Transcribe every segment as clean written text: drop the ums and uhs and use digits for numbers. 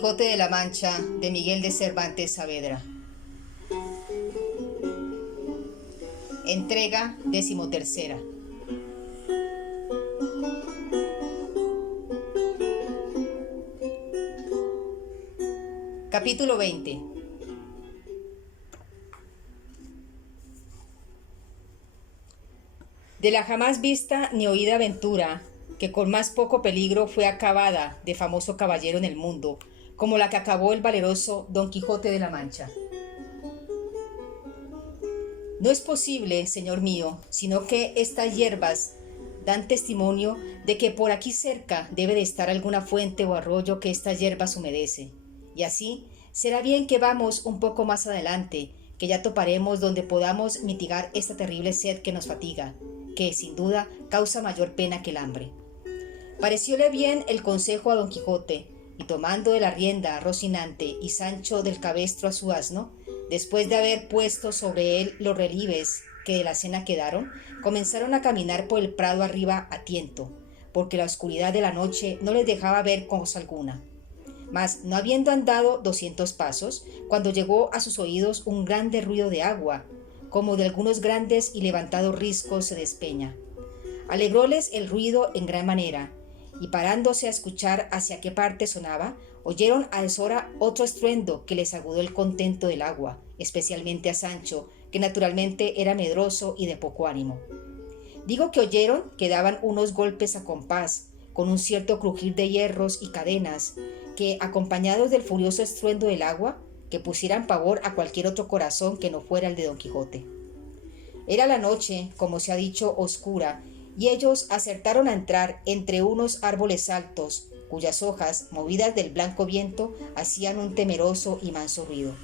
Quijote de la Mancha de Miguel de Cervantes Saavedra. Entrega 13ª. Capítulo 20. De la jamás vista ni oída aventura, que con más poco peligro fue acabada de famoso caballero en el mundo, como la que acabó el valeroso Don Quijote de la Mancha. No es posible, señor mío, sino que estas hierbas dan testimonio de que por aquí cerca debe de estar alguna fuente o arroyo que estas hierbas humedece, y así será bien que vamos un poco más adelante, que ya toparemos donde podamos mitigar esta terrible sed que nos fatiga, que sin duda causa mayor pena que el hambre. Parecióle bien el consejo a Don Quijote, y tomando de la rienda a Rocinante y Sancho del cabestro a su asno, después de haber puesto sobre él los relieves que de la cena quedaron, comenzaron a caminar por el prado arriba a tiento, porque la oscuridad de la noche no les dejaba ver cosa alguna. Mas no habiendo andado 200 pasos, cuando llegó a sus oídos un grande ruido de agua, como de algunos grandes y levantados riscos se despeña. Alegróles el ruido en gran manera, y parándose a escuchar hacia qué parte sonaba, oyeron a deshora otro estruendo que les agudó el contento del agua, especialmente a Sancho, que naturalmente era medroso y de poco ánimo. Digo que oyeron que daban unos golpes a compás, con un cierto crujir de hierros y cadenas, que, acompañados del furioso estruendo del agua, que pusieran pavor a cualquier otro corazón que no fuera el de Don Quijote. Era la noche, como se ha dicho, oscura, y ellos acertaron a entrar entre unos árboles altos, cuyas hojas, movidas del blanco viento, hacían un temeroso y manso ruido.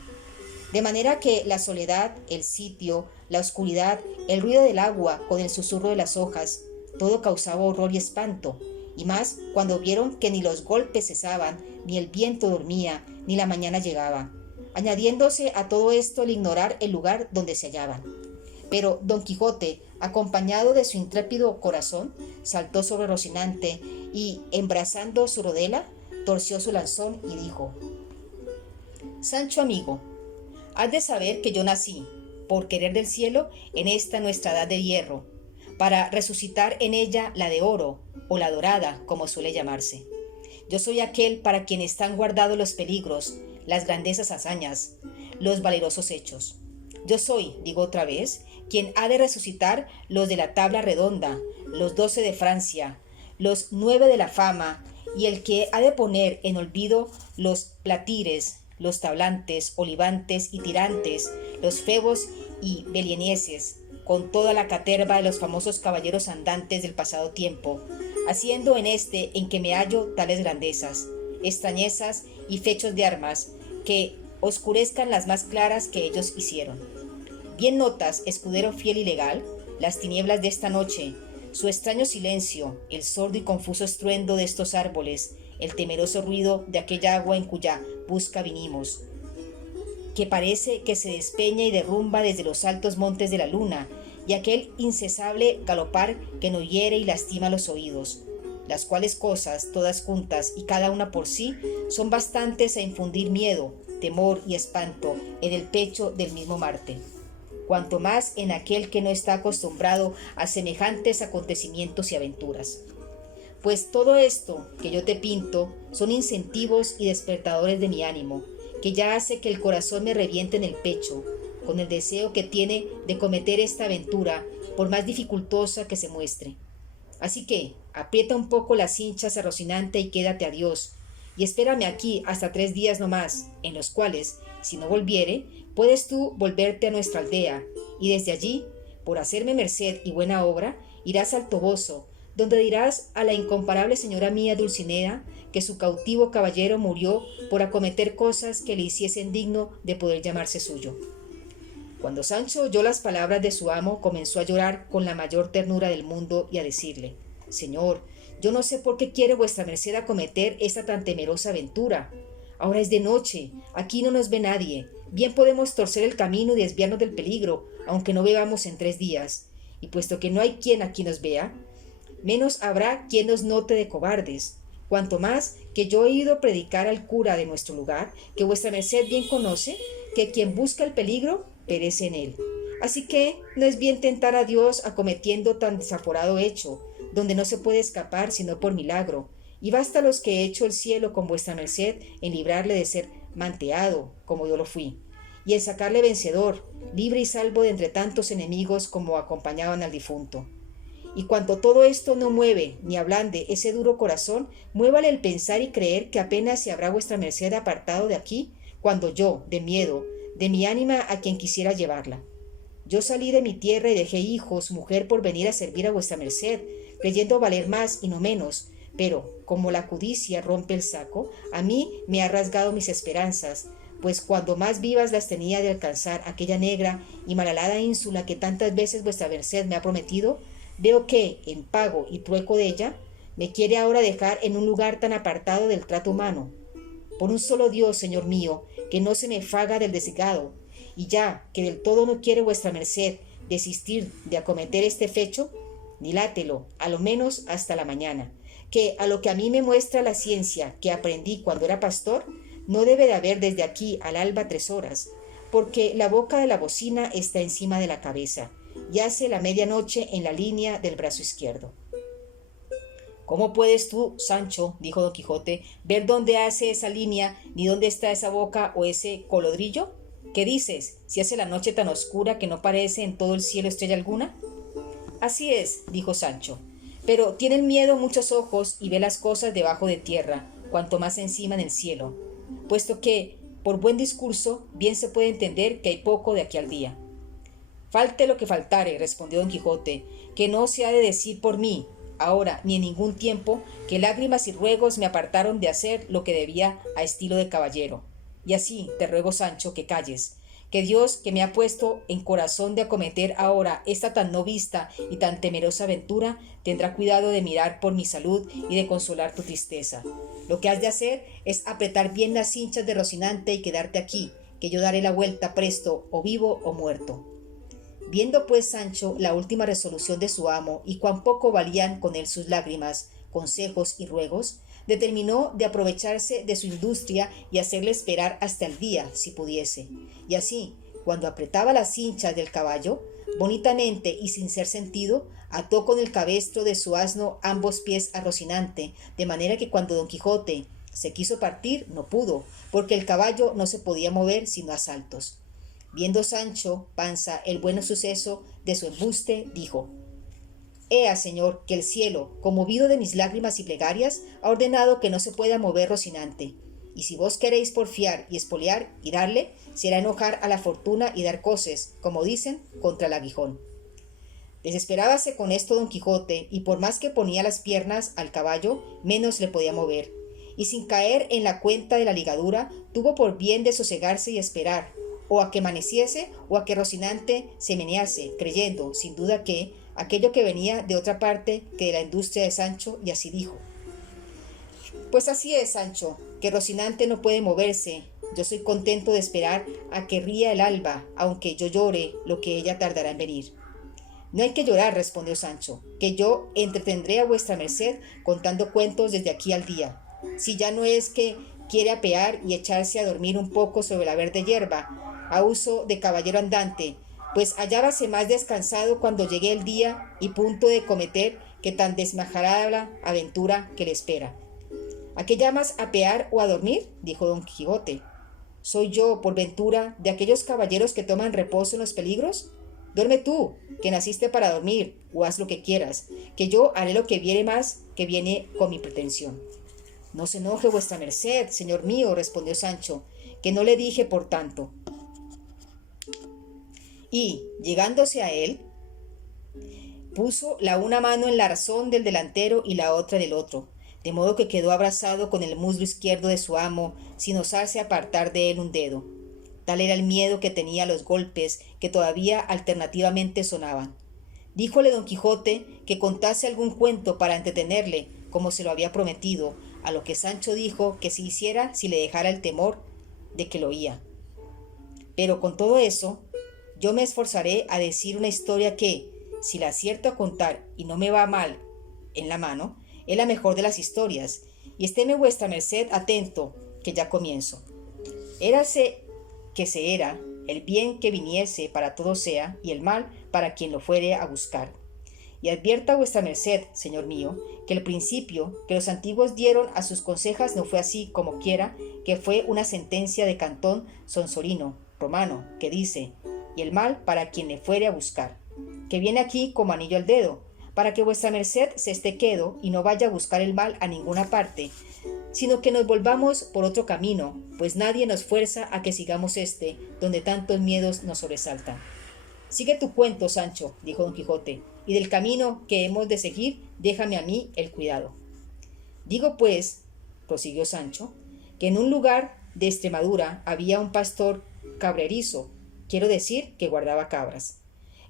De manera que la soledad, el sitio, la oscuridad, el ruido del agua con el susurro de las hojas, todo causaba horror y espanto, y más cuando vieron que ni los golpes cesaban, ni el viento dormía, ni la mañana llegaba, añadiéndose a todo esto el ignorar el lugar donde se hallaban. Pero Don Quijote, acompañado de su intrépido corazón, saltó sobre Rocinante y, embrazando su rodela, torció su lanzón y dijo: Sancho amigo, has de saber que yo nací, por querer del cielo, en esta nuestra edad de hierro, para resucitar en ella la de oro, o la dorada, como suele llamarse. Yo soy aquel para quien están guardados los peligros, las grandezas hazañas, los valerosos hechos. Yo soy, digo otra vez, quien ha de resucitar los de la tabla redonda, los 12 de Francia, los 9 de la fama, y el que ha de poner en olvido los platires, los tablantes, olivantes y tirantes, los febos y belieneses, con toda la caterva de los famosos caballeros andantes del pasado tiempo, haciendo en este en que me hallo tales grandezas, extrañezas y fechos de armas, que oscurezcan las más claras que ellos hicieron. Bien notas, escudero fiel y legal, las tinieblas de esta noche, su extraño silencio, el sordo y confuso estruendo de estos árboles, el temeroso ruido de aquella agua en cuya busca vinimos, que parece que se despeña y derrumba desde los altos montes de la luna, y aquel incesable galopar que nos hiere y lastima los oídos, las cuales cosas, todas juntas y cada una por sí, son bastantes a infundir miedo, temor y espanto en el pecho del mismo Marte, cuanto más en aquel que no está acostumbrado a semejantes acontecimientos y aventuras. Pues todo esto que yo te pinto son incentivos y despertadores de mi ánimo, que ya hace que el corazón me reviente en el pecho, con el deseo que tiene de cometer esta aventura, por más dificultosa que se muestre. Así que aprieta un poco las cinchas a Rocinante y quédate a Dios, y espérame aquí hasta 3 días no más, en los cuales, si no volviere, puedes tú volverte a nuestra aldea, y desde allí, por hacerme merced y buena obra, irás al Toboso, donde dirás a la incomparable señora mía Dulcinea que su cautivo caballero murió por acometer cosas que le hiciesen digno de poder llamarse suyo. Cuando Sancho oyó las palabras de su amo, comenzó a llorar con la mayor ternura del mundo y a decirle: Señor, yo no sé por qué quiere vuestra merced acometer esta tan temerosa aventura. Ahora es de noche, aquí no nos ve nadie, bien podemos torcer el camino y desviarnos del peligro, aunque no bebamos en 3 días, y puesto que no hay quien aquí nos vea, menos habrá quien nos note de cobardes. cuanto más que yo he ido predicar al cura de nuestro lugar, que vuestra merced bien conoce, que quien busca el peligro perece en él. Así que no es bien tentar a Dios acometiendo tan desaforado hecho, donde no se puede escapar sino por milagro, y basta los que he hecho el cielo con vuestra merced en librarle de ser manteado, como yo lo fui, y en sacarle vencedor, libre y salvo de entre tantos enemigos como acompañaban al difunto. Y cuando todo esto no mueve ni ablande ese duro corazón, muévale el pensar y creer que apenas se habrá vuestra merced apartado de aquí, cuando yo, de miedo, de mi ánima a quien quisiera llevarla. Yo salí de mi tierra y dejé hijos, mujer, por venir a servir a vuestra merced, creyendo valer más y no menos, pero, como la codicia rompe el saco, a mí me ha rasgado mis esperanzas, pues cuando más vivas las tenía de alcanzar aquella negra y malhalada ínsula que tantas veces vuestra merced me ha prometido, veo que, en pago y trueco de ella, me quiere ahora dejar en un lugar tan apartado del trato humano. Por un solo Dios, señor mío, que no se me faga del desligado, y ya que del todo no quiere vuestra merced desistir de acometer este fecho, dilátelo, a lo menos hasta la mañana, que a lo que a mí me muestra la ciencia que aprendí cuando era pastor, no debe de haber desde aquí al alba 3 horas, porque la boca de la bocina está encima de la cabeza, y hace la medianoche en la línea del brazo izquierdo. ¿Cómo puedes tú, Sancho, dijo don Quijote, ver dónde hace esa línea, ni dónde está esa boca o ese colodrillo? ¿Qué dices, si hace la noche tan oscura que no parece en todo el cielo estrella alguna? Así es, dijo Sancho, pero tienen miedo muchos ojos y ve las cosas debajo de tierra, cuanto más encima en el cielo, puesto que, por buen discurso, bien se puede entender que hay poco de aquí al día. Falte lo que faltare, respondió don Quijote, que no se ha de decir por mí, ahora ni en ningún tiempo, que lágrimas y ruegos me apartaron de hacer lo que debía a estilo de caballero. Y así te ruego, Sancho, que calles, que Dios, que me ha puesto en corazón de acometer ahora esta tan no vista y tan temerosa aventura, tendrá cuidado de mirar por mi salud y de consolar tu tristeza. Lo que has de hacer es apretar bien las cinchas de Rocinante y quedarte aquí, que yo daré la vuelta presto, o vivo o muerto. Viendo pues Sancho la última resolución de su amo y cuán poco valían con él sus lágrimas, consejos y ruegos, determinó de aprovecharse de su industria y hacerle esperar hasta el día, si pudiese. Y así, cuando apretaba las cinchas del caballo, bonitamente y sin ser sentido, ató con el cabestro de su asno ambos pies a Rocinante, de manera que cuando don Quijote se quiso partir, no pudo, porque el caballo no se podía mover sino a saltos. Viendo Sancho Panza el bueno suceso de su embuste, dijo: Ea, señor, que el cielo, conmovido de mis lágrimas y plegarias, ha ordenado que no se pueda mover Rocinante. Y si vos queréis porfiar y espoliar y darle, será enojar a la fortuna y dar coces, como dicen, contra el aguijón. Desesperábase con esto don Quijote, y por más que ponía las piernas al caballo, menos le podía mover. Y sin caer en la cuenta de la ligadura, tuvo por bien de sosegarse y esperar, o a que amaneciese, o a que Rocinante se menease, creyendo, sin duda, que aquello que venía de otra parte que de la industria de Sancho, y así dijo: Pues así es, Sancho, que Rocinante no puede moverse. Yo soy contento de esperar a que ría el alba, aunque yo llore lo que ella tardará en venir. No hay que llorar, respondió Sancho, que yo entretendré a vuestra merced contando cuentos desde aquí al día, si ya no es que quiere apear y echarse a dormir un poco sobre la verde hierba, a uso de caballero andante, pues hallábase más descansado cuando llegué el día y punto de cometer que tan desmajarada aventura que le espera. ¿A qué llamas apear o a dormir?, dijo don Quijote. ¿Soy yo, por ventura, de aquellos caballeros que toman reposo en los peligros? Duerme tú, que naciste para dormir, o haz lo que quieras, que yo haré lo que viene más que viene con mi pretensión. No se enoje vuestra merced, señor mío, respondió Sancho, que no le dije por tanto. Y, llegándose a él, puso la una mano en la arzón del delantero y la otra del otro, de modo que quedó abrazado con el muslo izquierdo de su amo, sin osarse apartar de él un dedo. Tal era el miedo que tenía a los golpes que todavía alternativamente sonaban. Díjole don Quijote que contase algún cuento para entretenerle, como se lo había prometido, a lo que Sancho dijo que se hiciera si le dejara el temor de que lo oía. Pero con todo eso, yo me esforzaré a decir una historia que, si la acierto a contar y no me va mal en la mano, es la mejor de las historias, y estéme vuestra merced atento, que ya comienzo. Érase que se era, el bien que viniese para todos sea, y el mal para quien lo fuere a buscar. Y advierta vuestra merced, señor mío, que el principio que los antiguos dieron a sus consejas no fue así como quiera, que fue una sentencia de Cantón Sonsorino, romano, que dice, y el mal para quien le fuere a buscar, que viene aquí como anillo al dedo, para que vuestra merced se esté quedo y no vaya a buscar el mal a ninguna parte, sino que nos volvamos por otro camino, pues nadie nos fuerza a que sigamos este, donde tantos miedos nos sobresaltan. Sigue tu cuento, Sancho, dijo don Quijote, y del camino que hemos de seguir, déjame a mí el cuidado. Digo pues, prosiguió Sancho, que en un lugar de Extremadura había un pastor cabrerizo, quiero decir que guardaba cabras,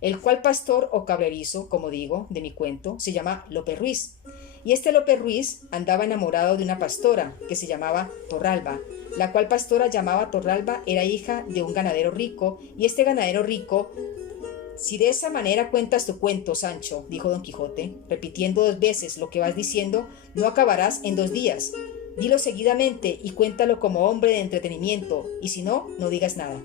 el cual pastor o cabrerizo, como digo, de mi cuento, se llama Lope Ruiz, y este Lope Ruiz andaba enamorado de una pastora que se llamaba Torralba, la cual pastora llamada Torralba era hija de un ganadero rico, y este ganadero rico... Si de esa manera cuentas tu cuento, Sancho, dijo don Quijote, repitiendo 2 veces lo que vas diciendo, no acabarás en 2 días. Dilo seguidamente y cuéntalo como hombre de entretenimiento, y si no, no digas nada.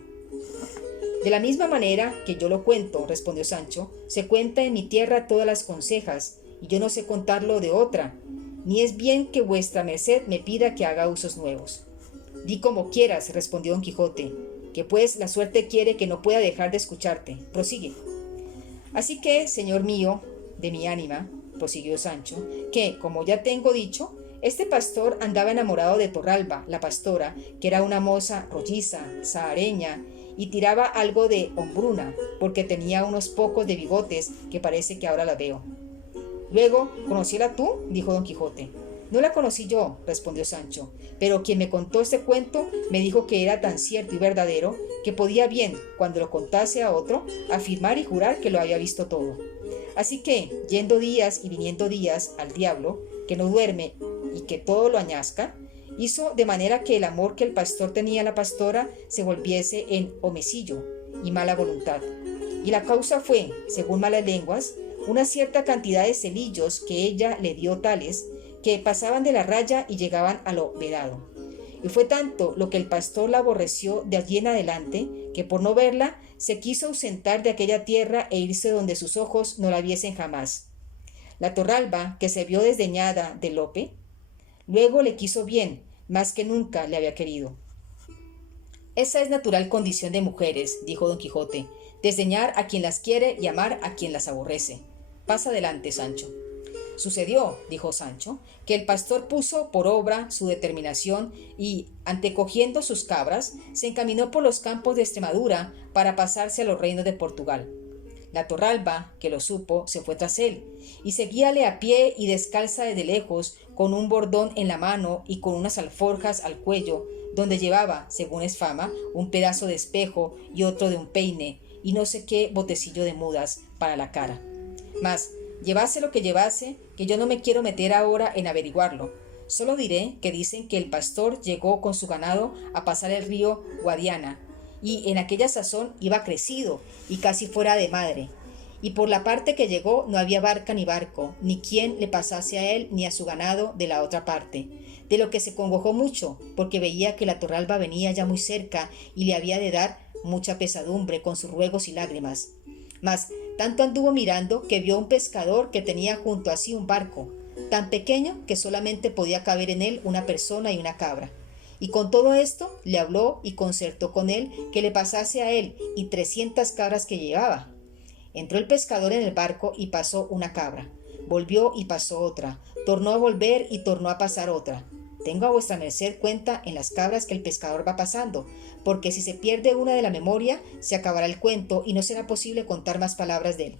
De la misma manera que yo lo cuento, respondió Sancho, se cuenta en mi tierra todas las consejas, y yo no sé contarlo de otra, ni es bien que vuestra merced me pida que haga usos nuevos. Di como quieras, respondió don Quijote, que pues la suerte quiere que no pueda dejar de escucharte. Prosigue. Así que, señor mío, de mi ánima, prosiguió Sancho, que, como ya tengo dicho, este pastor andaba enamorado de Torralba, la pastora, que era una moza rolliza, sahareña, y tiraba algo de hombruna, porque tenía unos pocos de bigotes que parece que ahora la veo. Luego, ¿conocíala tú? Dijo don Quijote. No la conocí yo, respondió Sancho, pero quien me contó este cuento me dijo que era tan cierto y verdadero que podía bien, cuando lo contase a otro, afirmar y jurar que lo había visto todo. Así que, yendo días y viniendo días al diablo, que no duerme y que todo lo añasca, hizo de manera que el amor que el pastor tenía a la pastora se volviese en homecillo y mala voluntad. Y la causa fue, según malas lenguas, una cierta cantidad de celillos que ella le dio tales, que pasaban de la raya y llegaban a lo vedado. Y fue tanto lo que el pastor la aborreció de allí en adelante, que por no verla se quiso ausentar de aquella tierra e irse donde sus ojos no la viesen jamás. La Torralba, que se vio desdeñada de Lope, luego le quiso bien, más que nunca le había querido. Esa es natural condición de mujeres, dijo don Quijote, desdeñar a quien las quiere y amar a quien las aborrece. Pasa adelante, Sancho. Sucedió, dijo Sancho, que el pastor puso por obra su determinación y, antecogiendo sus cabras, se encaminó por los campos de Extremadura para pasarse a los reinos de Portugal. La Torralba, que lo supo, se fue tras él, y seguíale a pie y descalza desde lejos, con un bordón en la mano y con unas alforjas al cuello, donde llevaba, según es fama, un pedazo de espejo y otro de un peine, y no sé qué botecillo de mudas para la cara. Mas, llevase lo que llevase, que yo no me quiero meter ahora en averiguarlo. Solo diré que dicen que el pastor llegó con su ganado a pasar el río Guadiana, y en aquella sazón iba crecido y casi fuera de madre. Y por la parte que llegó no había barca ni barco, ni quien le pasase a él ni a su ganado de la otra parte. De lo que se congojó mucho, porque veía que la Torralba venía ya muy cerca y le había de dar mucha pesadumbre con sus ruegos y lágrimas. Mas tanto anduvo mirando que vio un pescador que tenía junto a sí un barco, tan pequeño que solamente podía caber en él una persona y una cabra. Y con todo esto le habló y concertó con él que le pasase a él y 300 cabras que llevaba. Entró el pescador en el barco y pasó una cabra. Volvió y pasó otra. Tornó a volver y tornó a pasar otra. Tengo a vuestra merced cuenta en las cabras que el pescador va pasando, porque si se pierde una de la memoria, se acabará el cuento y no será posible contar más palabras de él.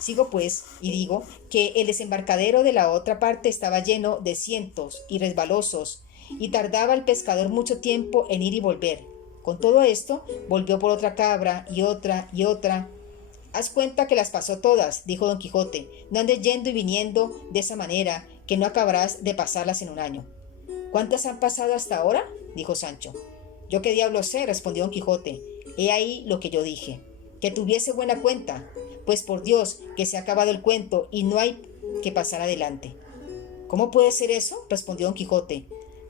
Sigo pues, y digo que el desembarcadero de la otra parte estaba lleno de cientos y resbalosos, y tardaba el pescador mucho tiempo en ir y volver. Con todo esto, volvió por otra cabra, y otra, y otra. Haz cuenta que las pasó todas, dijo don Quijote, no andes yendo y viniendo de esa manera, que no acabarás de pasarlas en un año. ¿Cuántas han pasado hasta ahora? Dijo Sancho. Yo qué diablo sé, respondió don Quijote. He ahí lo que yo dije, que tuviese buena cuenta, pues por Dios que se ha acabado el cuento y no hay que pasar adelante. ¿Cómo puede ser eso?, respondió don Quijote.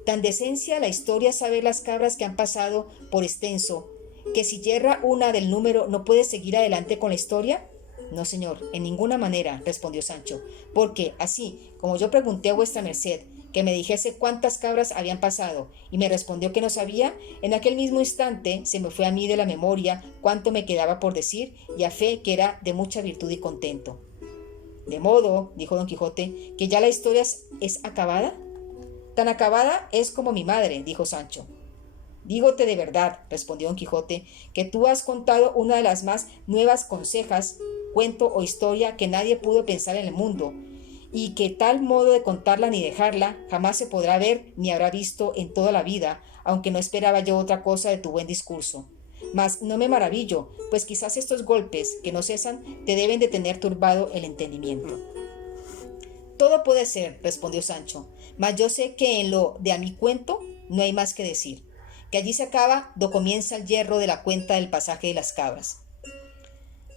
Tan de esencia la historia saber las cabras que han pasado por extenso, que si yerra una del número no puede seguir adelante con la historia. No, señor, en ninguna manera, respondió Sancho, porque así como yo pregunté a vuestra merced que me dijese cuántas cabras habían pasado, y me respondió que no sabía, en aquel mismo instante se me fue a mí de la memoria cuánto me quedaba por decir, y a fe que era de mucha virtud y contento. De modo, dijo don Quijote, que ya la historia es acabada. Tan acabada es como mi madre, dijo Sancho. Dígote de verdad, respondió don Quijote, que tú has contado una de las más nuevas consejas, cuento o historia que nadie pudo pensar en el mundo, y que tal modo de contarla ni dejarla jamás se podrá ver ni habrá visto en toda la vida, aunque no esperaba yo otra cosa de tu buen discurso. Mas no me maravillo, pues quizás estos golpes, que no cesan, te deben de tener turbado el entendimiento. Todo puede ser, respondió Sancho, mas yo sé que en lo de a mi cuento no hay más que decir, que allí se acaba do comienza el hierro de la cuenta del pasaje de las cabras.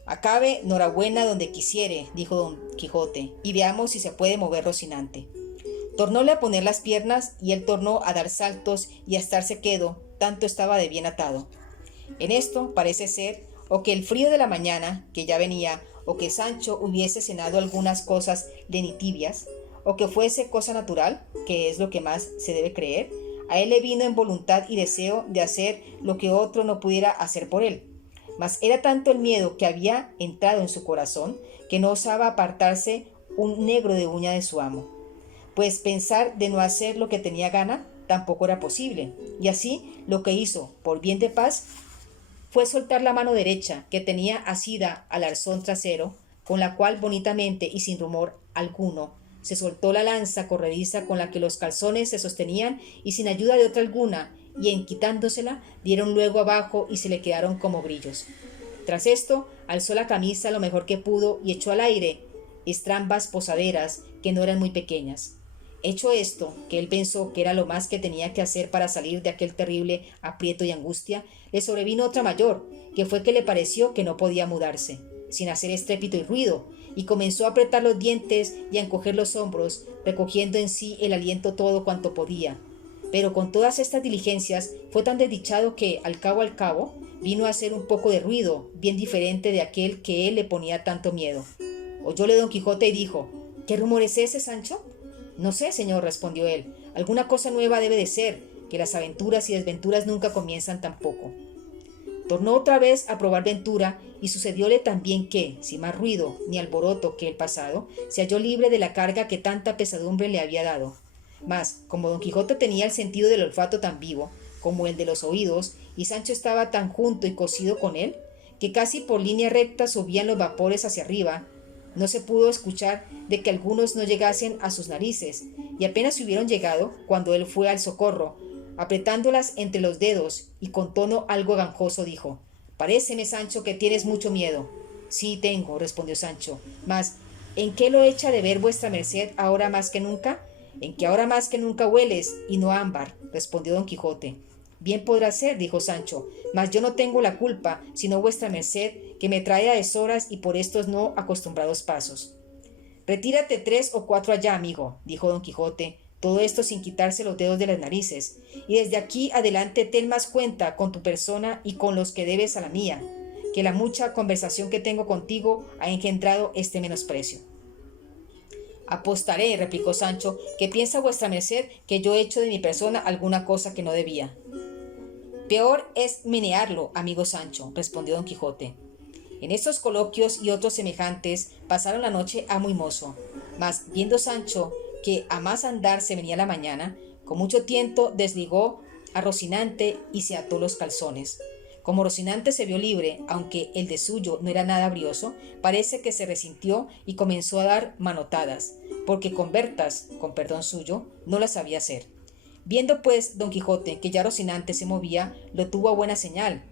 Acabe norabuena donde quisiere, dijo don Quijote, y veamos si se puede mover Rocinante. Tornóle a poner las piernas y él tornó a dar saltos y a estarse quedo, tanto estaba de bien atado. En esto parece ser o que el frío de la mañana, que ya venía, o que Sancho hubiese cenado algunas cosas lenitivias, o que fuese cosa natural, que es lo que más se debe creer, a él le vino en voluntad y deseo de hacer lo que otro no pudiera hacer por él. Mas era tanto el miedo que había entrado en su corazón, que no osaba apartarse un negro de uña de su amo. Pues pensar de no hacer lo que tenía gana tampoco era posible, y así lo que hizo, por bien de paz, fue soltar la mano derecha, que tenía asida al arzón trasero, con la cual bonitamente y sin rumor alguno se soltó la lanza corrediza con la que los calzones se sostenían, y sin ayuda de otra alguna, y en quitándosela dieron luego abajo y se le quedaron como grillos. Tras esto alzó la camisa lo mejor que pudo y echó al aire estrambas posaderas que no eran muy pequeñas. Hecho esto, que él pensó que era lo más que tenía que hacer para salir de aquel terrible aprieto y angustia, le sobrevino otra mayor, que fue que le pareció que no podía mudarse, sin hacer estrépito y ruido, y comenzó a apretar los dientes y a encoger los hombros, recogiendo en sí el aliento todo cuanto podía. Pero con todas estas diligencias fue tan desdichado que, al cabo, vino a hacer un poco de ruido, bien diferente de aquel que él le ponía tanto miedo. Oyóle don Quijote y dijo: ¿Qué rumor es ese, Sancho? No sé, señor, respondió él. Alguna cosa nueva debe de ser, que las aventuras y desventuras nunca comienzan tampoco. Tornó otra vez a probar ventura, y sucedióle también que, sin más ruido ni alboroto que el pasado, se halló libre de la carga que tanta pesadumbre le había dado. Mas, como don Quijote tenía el sentido del olfato tan vivo como el de los oídos, y Sancho estaba tan junto y cosido con él, que casi por línea recta subían los vapores hacia arriba, no se pudo escuchar de que algunos no llegasen a sus narices, y apenas hubieron llegado cuando él fue al socorro, apretándolas entre los dedos, y con tono algo ganjoso dijo: «Paréceme, Sancho, que tienes mucho miedo». «Sí tengo», respondió Sancho, «mas ¿en qué lo echa de ver vuestra merced ahora más que nunca?» «En que ahora más que nunca hueles, y no ámbar», respondió don Quijote. «Bien podrá ser», dijo Sancho, «mas yo no tengo la culpa, sino vuestra merced, que me trae a deshoras y por estos no acostumbrados pasos». «Retírate 3 o 4 allá, amigo», dijo don Quijote, todo esto sin quitarse los dedos de las narices, «y desde aquí adelante ten más cuenta con tu persona y con los que debes a la mía, que la mucha conversación que tengo contigo ha engendrado este menosprecio». «Apostaré», replicó Sancho, «que piensa vuestra merced que yo he hecho de mi persona alguna cosa que no debía». «Peor es menearlo, amigo Sancho», respondió don Quijote. En estos coloquios y otros semejantes pasaron la noche amo y mozo, mas viendo Sancho que a más andar se venía la mañana, con mucho tiento desligó a Rocinante y se ató los calzones. Como Rocinante se vio libre, aunque el de suyo no era nada brioso, parece que se resintió y comenzó a dar manotadas, porque con Bertas, con perdón suyo, no las sabía hacer. Viendo pues don Quijote que ya Rocinante se movía, lo tuvo a buena señal,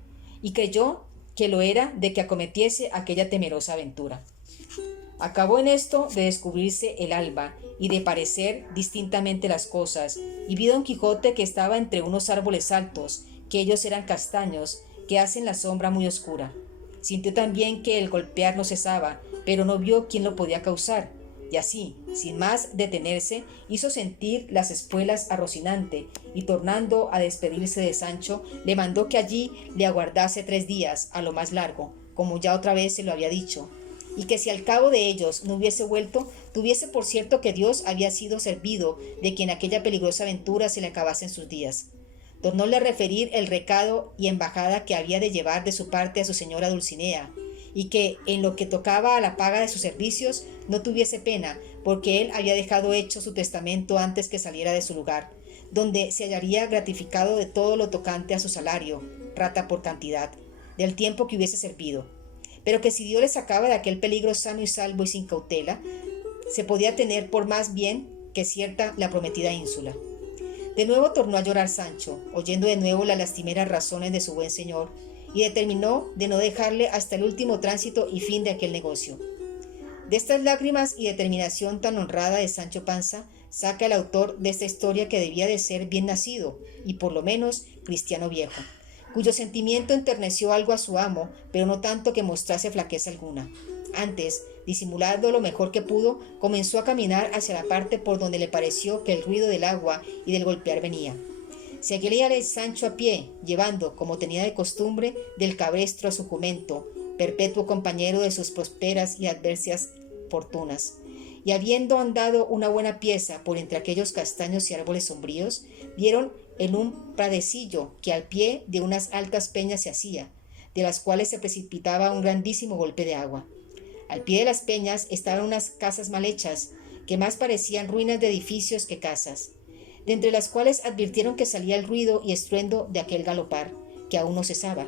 y creyó que lo era de que acometiese aquella temerosa aventura. Acabó en esto de descubrirse el alba y de parecer distintamente las cosas, y vio don Quijote que estaba entre unos árboles altos, que ellos eran castaños, que hacen la sombra muy oscura. Sintió también que el golpear no cesaba, pero no vio quién lo podía causar, Y así, sin más detenerse, hizo sentir las espuelas a Rocinante, y tornando a despedirse de Sancho, le mandó que allí le aguardase 3 días, a lo más largo, como ya otra vez se lo había dicho, y que si al cabo de ellos no hubiese vuelto, tuviese por cierto que Dios había sido servido de que en aquella peligrosa aventura se le acabasen sus días. Tornóle a referir el recado y embajada que había de llevar de su parte a su señora Dulcinea, y que en lo que tocaba a la paga de sus servicios no tuviese pena, porque él había dejado hecho su testamento antes que saliera de su lugar, donde se hallaría gratificado de todo lo tocante a su salario, rata por cantidad, del tiempo que hubiese servido, pero que si Dios le sacaba de aquel peligro sano y salvo y sin cautela, se podía tener por más bien que cierta la prometida ínsula. De nuevo tornó a llorar Sancho, oyendo de nuevo las lastimeras razones de su buen señor, y determinó de no dejarle hasta el último tránsito y fin de aquel negocio. De estas lágrimas y determinación tan honrada de Sancho Panza, saca el autor de esta historia que debía de ser bien nacido, y por lo menos cristiano viejo, cuyo sentimiento enterneció algo a su amo, pero no tanto que mostrase flaqueza alguna. Antes, disimulando lo mejor que pudo, comenzó a caminar hacia la parte por donde le pareció que el ruido del agua y del golpear venía. Seguíale Sancho a pie, llevando, como tenía de costumbre, del cabestro a su jumento, perpetuo compañero de sus prosperas y adversas fortunas. Y habiendo andado una buena pieza por entre aquellos castaños y árboles sombríos, vieron en un pradecillo que al pie de unas altas peñas se hacía, de las cuales se precipitaba un grandísimo golpe de agua. Al pie de las peñas estaban unas casas mal hechas, que más parecían ruinas de edificios que casas, de entre las cuales advirtieron que salía el ruido y estruendo de aquel galopar, que aún no cesaba.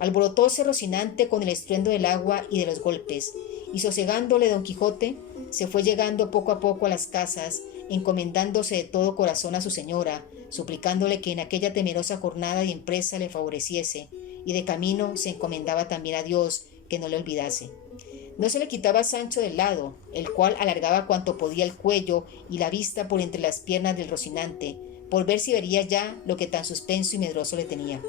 Alborotóse Rocinante con el estruendo del agua y de los golpes, y sosegándole Don Quijote, se fue llegando poco a poco a las casas, encomendándose de todo corazón a su señora, suplicándole que en aquella temerosa jornada y empresa le favoreciese, y de camino se encomendaba también a Dios, que no le olvidase. No se le quitaba a Sancho del lado, el cual alargaba cuanto podía el cuello y la vista por entre las piernas del Rocinante, por ver si vería ya lo que tan suspenso y medroso le tenía.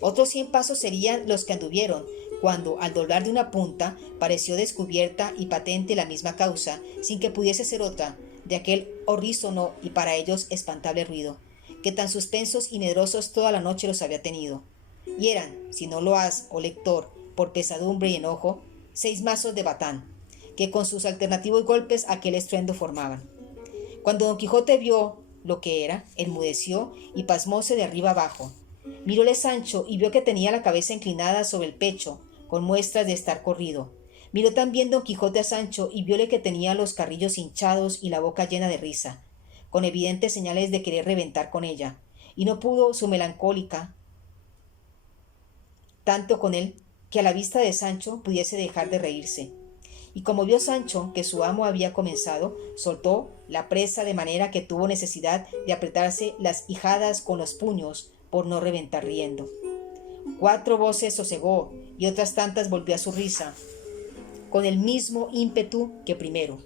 Otros 100 pasos serían los que anduvieron, cuando, al doblar de una punta, pareció descubierta y patente la misma causa, sin que pudiese ser otra, de aquel horrísono y para ellos espantable ruido, que tan suspensos y medrosos toda la noche los había tenido. Y eran, si no lo has, oh lector, por pesadumbre y enojo, 6 mazos de batán, que con sus alternativos golpes aquel estruendo formaban. Cuando Don Quijote vio lo que era, enmudeció y pasmóse de arriba abajo. Miróle Sancho y vio que tenía la cabeza inclinada sobre el pecho, con muestras de estar corrido. Miró también Don Quijote a Sancho y vióle que tenía los carrillos hinchados y la boca llena de risa, con evidentes señales de querer reventar con ella, y no pudo su melancólica tanto con él que a la vista de Sancho pudiese dejar de reírse. Y como vio Sancho que su amo había comenzado, soltó la presa de manera que tuvo necesidad de apretarse las ijadas con los puños por no reventar riendo. 4 voces sosegó y otras tantas volvió a su risa, con el mismo ímpetu que primero,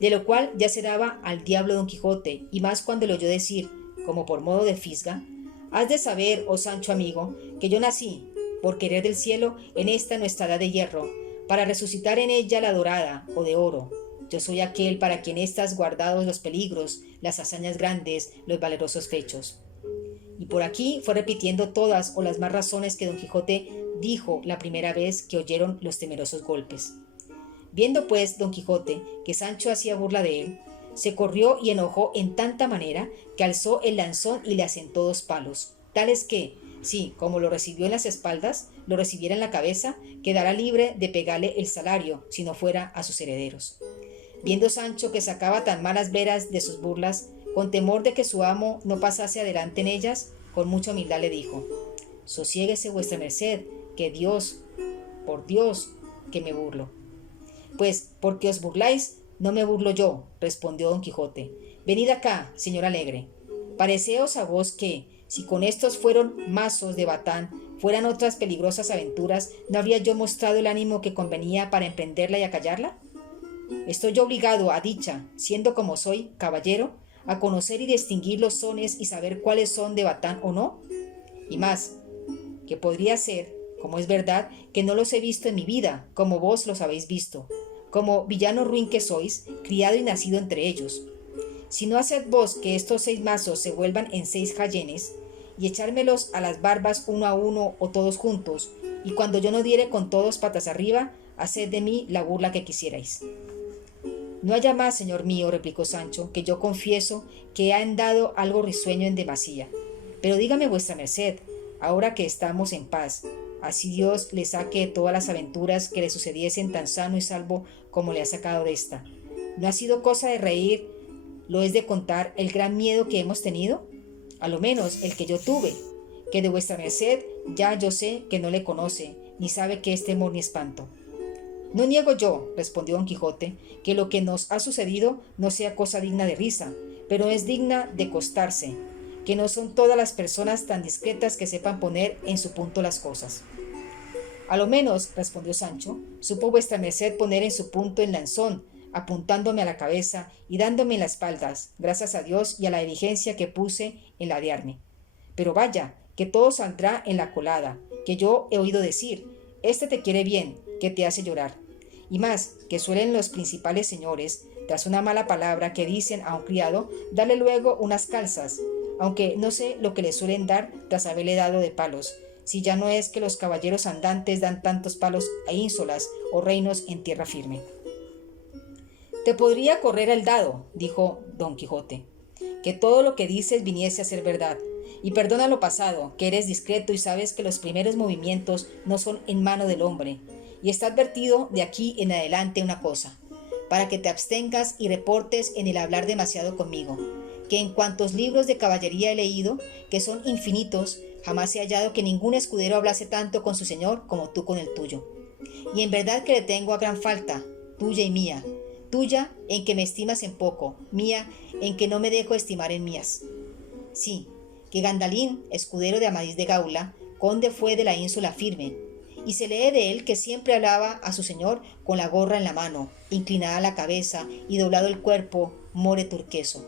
de lo cual ya se daba al diablo Don Quijote, y más cuando le oyó decir, como por modo de fisga: «Has de saber, oh Sancho amigo, que yo nací, por querer del cielo, en esta nuestra edad de hierro, para resucitar en ella la dorada o de oro. Yo soy aquel para quien estás guardados los peligros, las hazañas grandes, los valerosos fechos». Y por aquí fue repitiendo todas o las más razones que Don Quijote dijo la primera vez que oyeron los temerosos golpes. Viendo pues Don Quijote que Sancho hacía burla de él, se corrió y enojó en tanta manera que alzó el lanzón y le asentó 2 palos, tales que, si, como lo recibió en las espaldas, lo recibiera en la cabeza, quedará libre de pegarle el salario, si no fuera a sus herederos. Viendo Sancho que sacaba tan malas veras de sus burlas, con temor de que su amo no pasase adelante en ellas, con mucha humildad le dijo: «Sosiéguese vuestra merced, que Dios, por Dios, que me burlo». «Pues, porque os burláis, no me burlo yo», respondió Don Quijote. «Venid acá, señor alegre. Pareceos a vos que, si con estos fueron mazos de batán, fueran otras peligrosas aventuras, ¿no habría yo mostrado el ánimo que convenía para emprenderla y acallarla? Estoy yo obligado, a dicha, siendo como soy, caballero, a conocer y distinguir los sones y saber cuáles son de batán o no. Y más, que podría ser, como es verdad, que no los he visto en mi vida, como vos los habéis visto, como villano ruin que sois, criado y nacido entre ellos. Si no haced vos que estos 6 mazos se vuelvan en 6 jayenes, y echármelos a las barbas uno a uno o todos juntos, y cuando yo no diere con todos patas arriba, haced de mí la burla que quisierais. No haya más, señor mío, replicó Sancho, que yo confieso que he andado algo risueño en demasía. Pero dígame vuestra merced, ahora que estamos en paz, así Dios le saque de todas las aventuras que le sucediesen tan sano y salvo como le ha sacado de esta. ¿No ha sido cosa de reír, lo es de contar el gran miedo que hemos tenido? A lo menos el que yo tuve, que de vuestra merced ya yo sé que no le conoce, ni sabe qué es temor ni espanto. No niego yo, respondió don Quijote, que lo que nos ha sucedido no sea cosa digna de risa, pero es digna de costarse, que no son todas las personas tan discretas que sepan poner en su punto las cosas. A lo menos, respondió Sancho, supo vuestra merced poner en su punto el lanzón, apuntándome a la cabeza y dándome en las espaldas, gracias a Dios y a la diligencia que puse en ladearme. Pero vaya, que todo saldrá en la colada, que yo he oído decir, este te quiere bien, que te hace llorar. Y más, que suelen los principales señores, tras una mala palabra que dicen a un criado, darle luego unas calzas, aunque no sé lo que le suelen dar tras haberle dado de palos, si ya no es que los caballeros andantes dan tantos palos a ínsulas o reinos en tierra firme. Te podría correr el dado, dijo don Quijote, que todo lo que dices viniese a ser verdad, y perdona lo pasado, que eres discreto y sabes que los primeros movimientos no son en mano del hombre, y está advertido de aquí en adelante una cosa, para que te abstengas y reportes en el hablar demasiado conmigo, que en cuantos libros de caballería he leído, que son infinitos, jamás he hallado que ningún escudero hablase tanto con su señor como tú con el tuyo. Y en verdad que le tengo a gran falta, tuya y mía, tuya en que me estimas en poco, mía en que no me dejo estimar en mías. Sí, que Gandalín, escudero de Amadís de Gaula, conde fue de la ínsula Firme, y se lee de él que siempre hablaba a su señor con la gorra en la mano, inclinada la cabeza y doblado el cuerpo, more turqueso.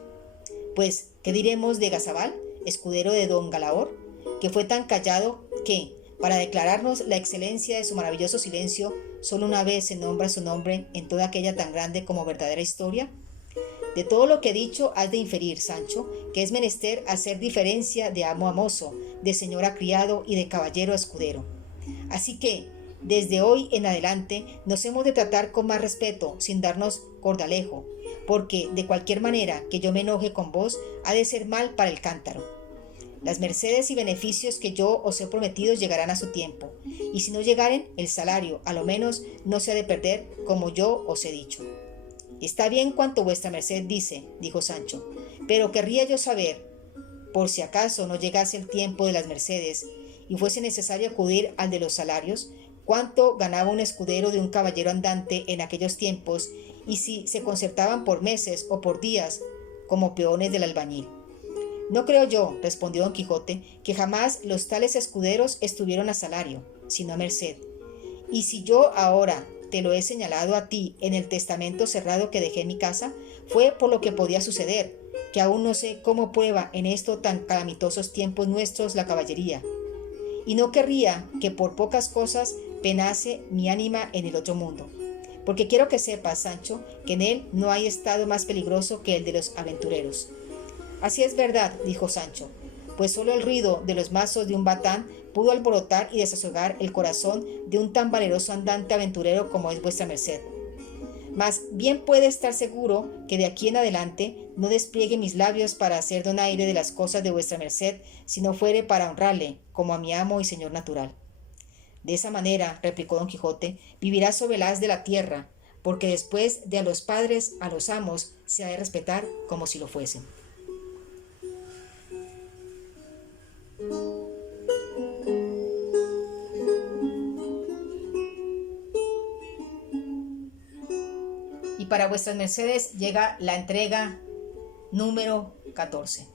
Pues, ¿qué diremos de Gazabal, escudero de don Galaor, que fue tan callado que, para declararnos la excelencia de su maravilloso silencio, solo una vez se nombra su nombre en toda aquella tan grande como verdadera historia? De todo lo que he dicho has de inferir, Sancho, que es menester hacer diferencia de amo a mozo, de señor a criado y de caballero a escudero. Así que, desde hoy en adelante, nos hemos de tratar con más respeto, sin darnos cordalejo, porque de cualquier manera que yo me enoje con vos, ha de ser mal para el cántaro. Las mercedes y beneficios que yo os he prometido llegarán a su tiempo, y si no llegaren, el salario, a lo menos, no se ha de perder, como yo os he dicho. Está bien cuanto vuestra merced dice, dijo Sancho, pero querría yo saber, por si acaso no llegase el tiempo de las mercedes, y fuese necesario acudir al de los salarios, cuánto ganaba un escudero de un caballero andante en aquellos tiempos, y si se concertaban por meses o por días, como peones del albañil. No creo yo, respondió don Quijote, que jamás los tales escuderos estuvieron a salario, sino a merced. Y si yo ahora te lo he señalado a ti en el testamento cerrado que dejé en mi casa, fue por lo que podía suceder, que aún no sé cómo prueba en estos tan calamitosos tiempos nuestros la caballería. Y no querría que por pocas cosas penase mi ánima en el otro mundo, porque quiero que sepas, Sancho, que en él no hay estado más peligroso que el de los aventureros. Así es verdad, dijo Sancho, pues solo el ruido de los mazos de un batán pudo alborotar y desasogar el corazón de un tan valeroso andante aventurero como es vuestra merced. Mas bien puede estar seguro que de aquí en adelante no despliegue mis labios para hacer donaire de las cosas de vuestra merced, si no fuere para honrarle, como a mi amo y señor natural. De esa manera, replicó don Quijote, vivirás sobre el haz de la tierra, porque después de a los padres, a los amos, se ha de respetar como si lo fuesen. Y para vuestras mercedes llega la entrega número 14.